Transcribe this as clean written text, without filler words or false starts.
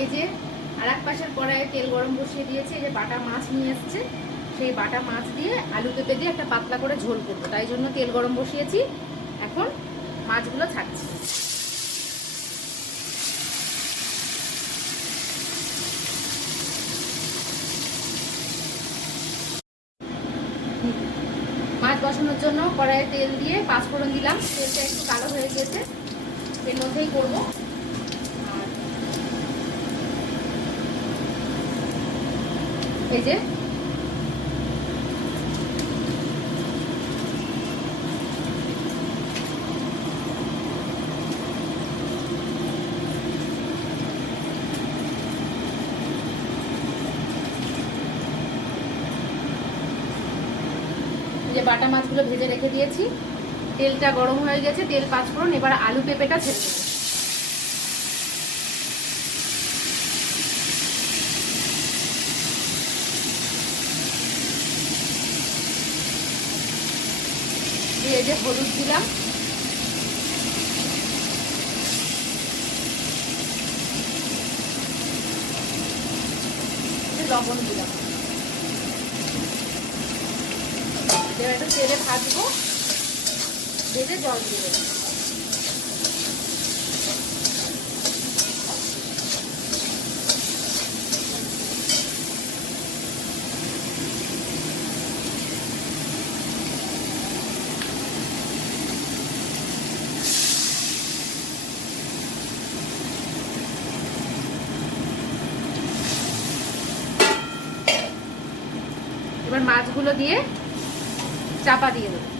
এই যে আর এক পাশের কড়াইয়ে তেল গরম বসিয়ে দিয়েছি। এই যে বাটা মাছ নিয়ে এসছে, সেই বাটা মাছ দিয়ে আলু পেঁপে দিয়ে একটা পাতলা করে ঝোল করবো, তাই জন্য তেল গরম বসিয়েছি। এখন মাছগুলো ছাড়ছি। মাছ বসানোর জন্য কড়াইয়ে তেল দিয়ে 5 ফোড়ন দিলাম। তেলটা একটু কালো হয়ে গেছে, এর মধ্যেই করবো। আর এই যে বাটা মাছগুলো ভেজে রেখে দিয়েছি। তেলটা গরম হয়ে গেছে, তেল 5 ফোড়ন। এবার আলু পেঁপেটা ছেড়ে দেবো। দিয়ে যে হলুদ দিলাম, লবণ দিলাম। এবার একটু তেলে ভাজবো, ভেজে জল দিয়ে দেবো। এবার মাছগুলো দিয়ে চাপা দিয়ে দেবো।